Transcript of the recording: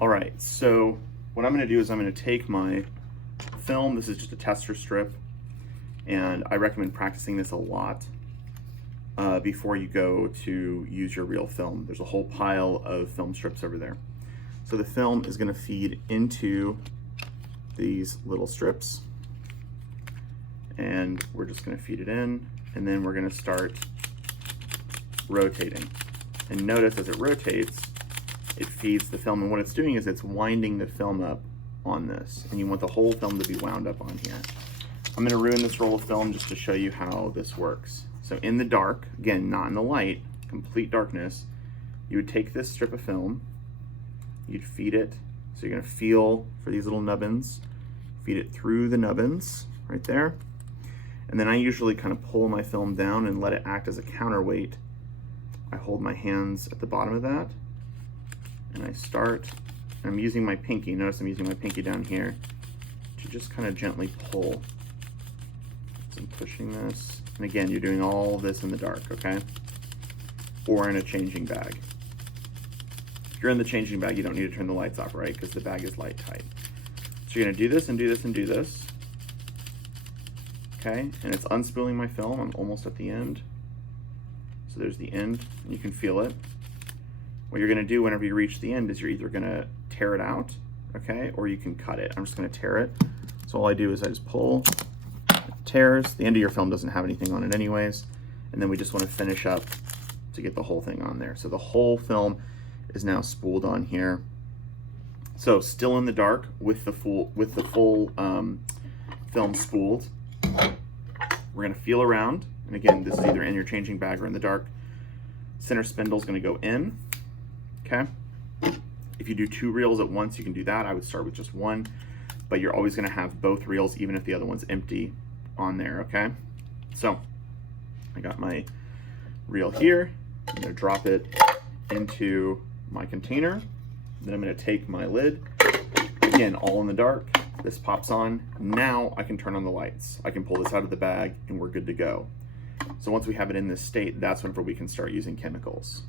All right, so what I'm gonna do is I'm gonna take my film. This is just a tester strip, and I recommend practicing this a lot before you go to use your real film. There's a whole pile of film strips over there. So the film is gonna feed into these little strips, and we're just gonna feed it in, and then we're gonna start rotating. And notice as it rotates, it feeds the film, and what it's doing is it's winding the film up on this, and you want the whole film to be wound up on here. I'm gonna ruin this roll of film just to show you how this works. So in the dark, again, not in the light, complete darkness, you would take this strip of film, you'd feed it, so you're gonna feel for these little nubbins, feed it through the nubbins, right there, and then I usually kind of pull my film down and let it act as a counterweight. I hold my hands at the bottom of that, and I start, and I'm using my pinky, notice I'm using my pinky down here, to just kind of gently pull. So I'm pushing this, and again, you're doing all this in the dark, okay? Or in a changing bag. If you're in the changing bag, you don't need to turn the lights off, right? Because the bag is light tight. So you're gonna do this and do this and do this. Okay, and it's unspooling my film. I'm almost at the end. So there's the end, and you can feel it. What you're gonna do whenever you reach the end is you're either gonna tear it out, okay, or you can cut it. I'm just gonna tear it. So all I do is I just pull, it tears. The end of your film doesn't have anything on it anyways, and then we just wanna finish up to get the whole thing on there. So the whole film is now spooled on here. So still in the dark with the full film spooled. We're gonna feel around, and again, this is either in your changing bag or in the dark. Center spindle is gonna go in, okay? If you do 2 reels at once, you can do that. I would start with just 1, but you're always gonna have both reels, even if the other one's empty on there, okay? So, I got my reel here. I'm gonna drop it into my container. Then I'm gonna take my lid, again, all in the dark. This pops on. Now I can turn on the lights. I can pull this out of the bag and we're good to go. So once we have it in this state, that's whenever we can start using chemicals.